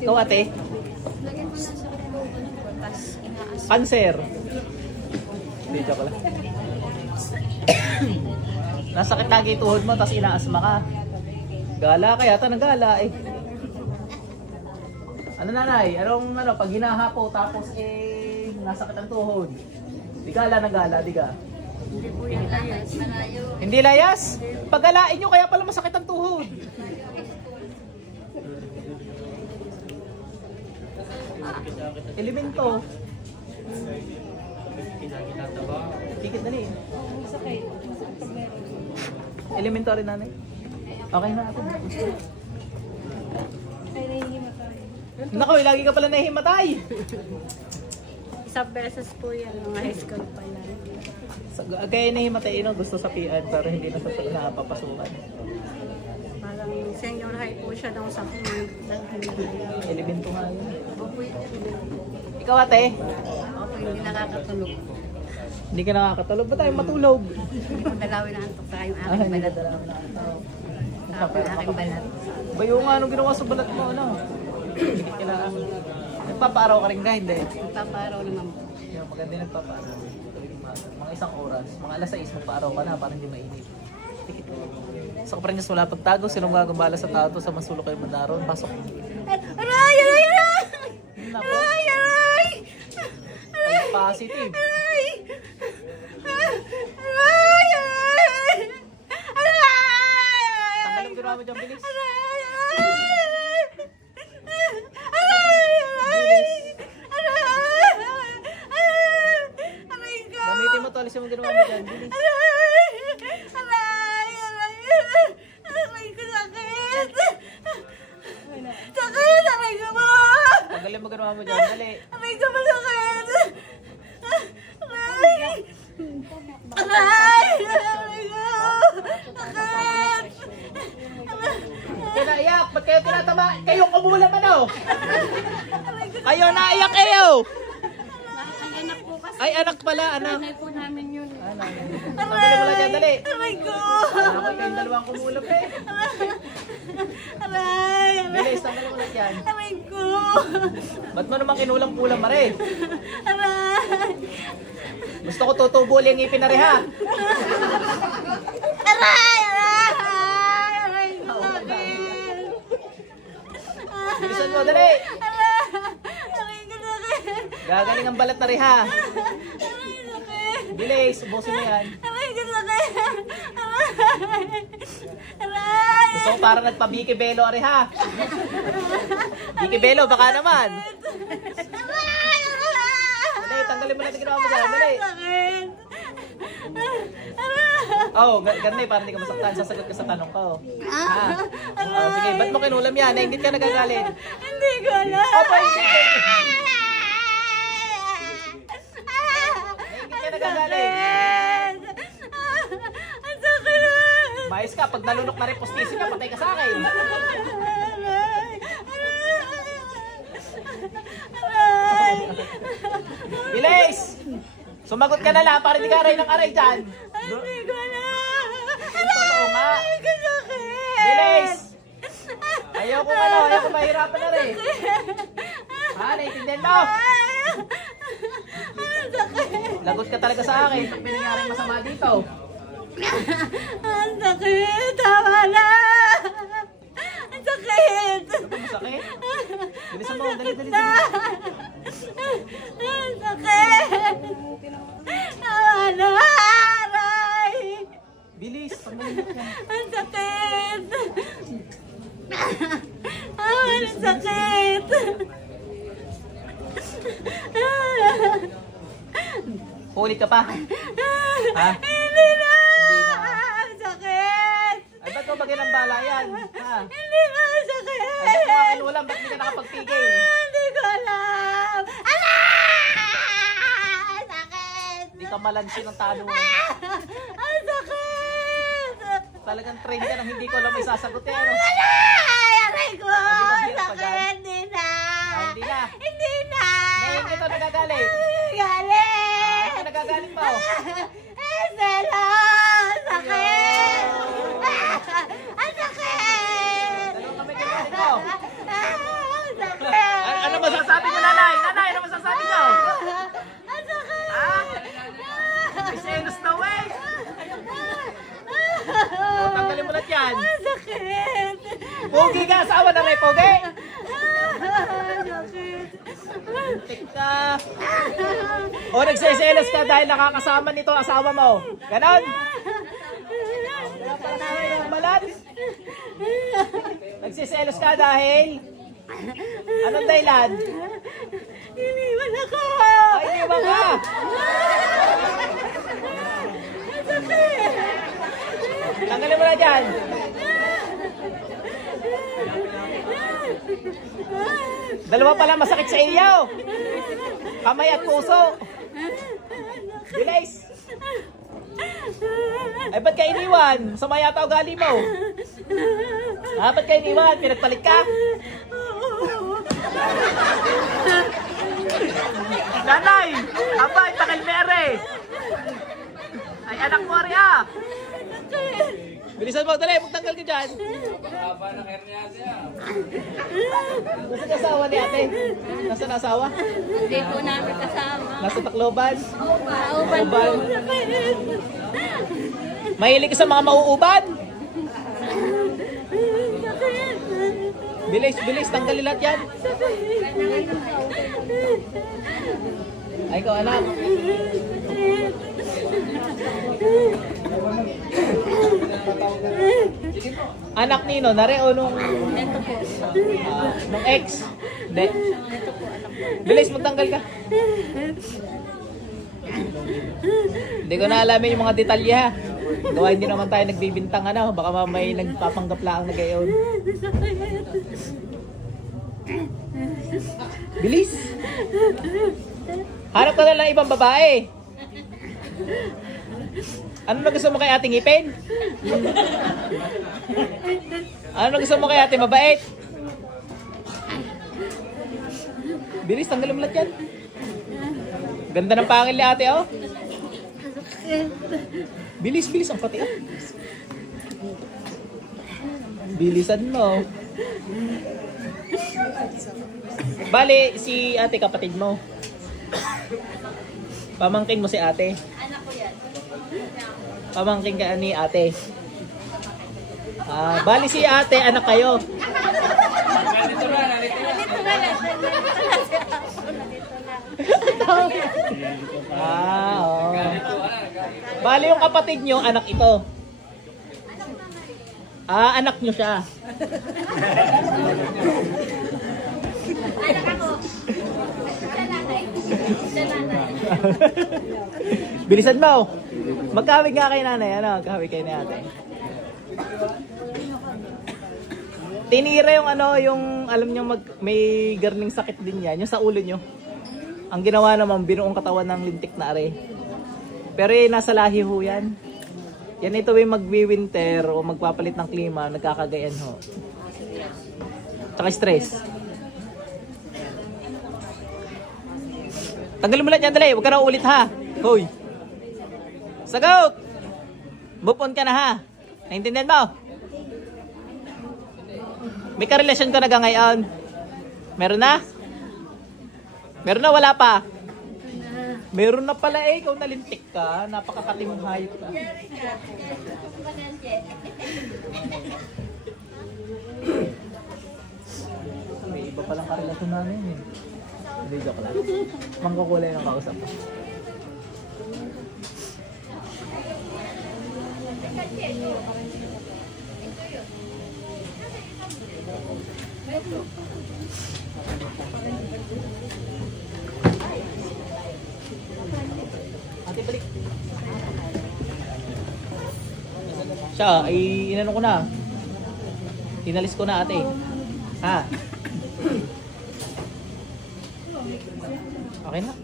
Ikaw ate? Lagyan mo lang sa kulungan po, tapos inaas. Cancer. Hindi, joke lang. Nasakit lagi tuhod mo, tapos inaasma ka. Gala ka yata ng gala eh. Ano nanay? Anong pag hinahapo tapos nasakit ang tuhod? Di gala ng gala, di ka? Hindi po yan layas. Hindi layas? Pagalain nyo kaya pala masakit ang tuhod. Elemento. Tikit na rin. Sakit. Elementary nanay. Okay na ako. Ay, nahihimatay. Naku, lagi ka pala nahihimatay. Isang beses po yan, mga high school pa lang. Kaya nahihimatay gusto sa PN pero hindi na sa napapasukan. Parang senior high po siya daw sa Elemento nga yun. Opo yun. Ikaw ate? Opo, hindi nakakatulog. Hindi ka nakakatulog. Ba't tayo matulog? Hindi ko dalawin ang antok sa yung aking balat. Ako yung aking balat. Bayo nga, anong ginawa sa balat mo, ano? Hindi kailangan. Nagpapaaraw ka rin ka, hindi? Nagpaparaw naman po. Yung maganda yung nagpapaaraw. Mga isang oras, mga alas 6, magpaaraw ka na para hindi mainit. Sa kaparingas wala pagtago, sinong gagambala sa tao sa masulok kayo mandaron. Pasok. Aray! Aray! Aray! Nako. Aray! Aray! Ay, positive. Aray! Aray! Aray! Aray! Tanggal ang ginawa mo dyan, bilis. Gamitin mo to, alisin mo ginawa mo dyan, bilis. Tanggalin mo ginawa mo dyan, dali. Kaya naiyak, ba't kayo tinatama? Kayo kumulam ano? Kayo naiyak kayo! Ang anak po kasi. Ay, anak pala, anak. Nanay po namin yun. Tanggalin mo lang dyan, dali. Aray ko! Ako kayong dalawang kumulap eh. Aray! Bilis, tanggalin mo lang dyan. Aray ko! Ba't mo naman kinulang-kulang, Mare? Aray! Gusto ko tutubuli ang ngipin na rin, ha? Aray! Aray! Aray ko sakit! Bilisan mo, dali. Aray! Aray ko sakit! Gagaling ang balat na rin, ha? Aray sakit! Bilis, ubusin mo yan. Aray ko sakit! Aray! Aray! Gusto ko parang nagpa-Biki Belo, ari, ha? Biki Belo, baka naman. Aray! Aray! Dali, tanggalin mo lang ang ginawa mo dyan, dali. Sakit! Oh, ganun parang hindi ka masaktan. Sasagot ka sa tanong ko. Sige, ba't mo kinulam yan? Nainggit ka nagagalit. Hindi ko alam! Opo, hindi ka. Nainggit ka nagagalit. Ang sakit! Mayos ka, pag nalunok na rin postisi ka, patay ka sa akin. Bilis! Sumagot ka na lang para hindi ka aray ng aray dyan. Hindi ko alam! Totoo nga. Ang sakit! Bilis! Ayaw ko mahirapan na rin. Ha, naiintindihan mo? Ang sakit! Lagot ka talaga sa akin pag may nangyaring masama dito. Ang sakit! Tama na! Ang sakit! Masakit? Bilisan mo, dali. Ang sakit! Tama na! Aray! Bilis, pagmalinik ka. Ang sakit! Ang sakit! Ulit ka pa. Ha? Hindi na! Hindi na. Ang sakit! Ay, ba't mo ba ginambala yan? Ha? Hindi na! Ang sakit! Ay, ba't mo akin ulam? Ba't hindi ka nakapagpigil? Hindi ko alam! Ang sakit! Hindi ka malansin ng tanong. Ang sakit! Talagang train ka nang hindi ko alam may sasagot eh. Ano? Ay! Aray ko! Ang Hirap pa dyan. sakit! Hindi na! Hindi na. Hindi na! Naingit o nagagalit? Galit! Ano nagagalit mo? Selo! Ang sakit! Ang sakit! Dalawang kami kagalit mo. Ang sakit! Pogi ka, asawa na rin, Pogi. Tik ka. O nagsiselos ka dahil nakakasama nito asawa mo. Ganon. Malat. Nagsiselos ka dahil anong dahilan? Iniwan ako! Ay, iniwan ka! Tanggalin mo na dyan. Dalawa pala masakit sa iyo. Kamay at puso. Bilis. Ay, ba't ka iniwan? Sama yata ugali mo. Ha, ba't ka iniwan? Pinagpalit ka? Nanay! Abay, takal mere! Ay, anak mo rin ah! Bilisan mo, dali, magtanggal ka dyan! Nasaan asawa ni ate? Nasaan asawa? Hindi po namin kasama. Nasa Tacloban? Mauban po. Mahilig ka sa mga mauuban? Bilis, bilis, tanggalin lahat yan. Ay, ikaw anak. Anak nino, nare o nung ex? Hindi. Bilis, magtanggal ka. Hindi ko na alamin yung mga detalye ha. Gawa hindi naman tayo nagbibintang ano. Baka may nagpapanggap lang na gayon. Bilis. Hanap ka na lang ibang babae. Ano na gusto mo kay ating ipin? Ano na gusto mo kay ating mabait? Bilis, tanggalin mo lahat yan. Ganda ng pangil ni ate, oh. Bilis, bilis. Ang pati, ah. Bilisan mo. Bale, si ate kapatid mo. Pamangkin mo si ate. Anak ko yan. Pamangkin ka ni ate. Bali si ate, anak kayo. Nandito na. Oo. Bali yung kapatid nyo, anak ito. Anak nyo siya. Anak ako. Sa nanay. Sa nanay. Bilisan mo. Magkawig nga kay nanay. Ano? Magkawig kay nanay. Tinira yung ano, yung alam nyo may garning sakit din yan. Yung sa ulo nyo. Ang ginawa naman, binuong katawan ng lintik na are. Pero nasa lahi ho yan. Yan ito yung magwi-winter o magpapalit ng klima, nagkakagayan ho. Tsaka stress. Tanggalin mo lang yan, dali. Huwag ka na ulit ha. Hoy. Sagot! Move on ka na ha. Naintindihan mo? May karelasyon ka na ngayon? Meron na? Meron na, wala pa? Meron na pala eh. Ikaw nalintik ka. Napakakatimong hayop ka. May iba palang karelasyon namin eh. Hindi, joke lang. Mangkukulay ng kausap ko. Ate, balik. Siya, ay inano ko na. Inalis ko na ate. Ha? Okay na?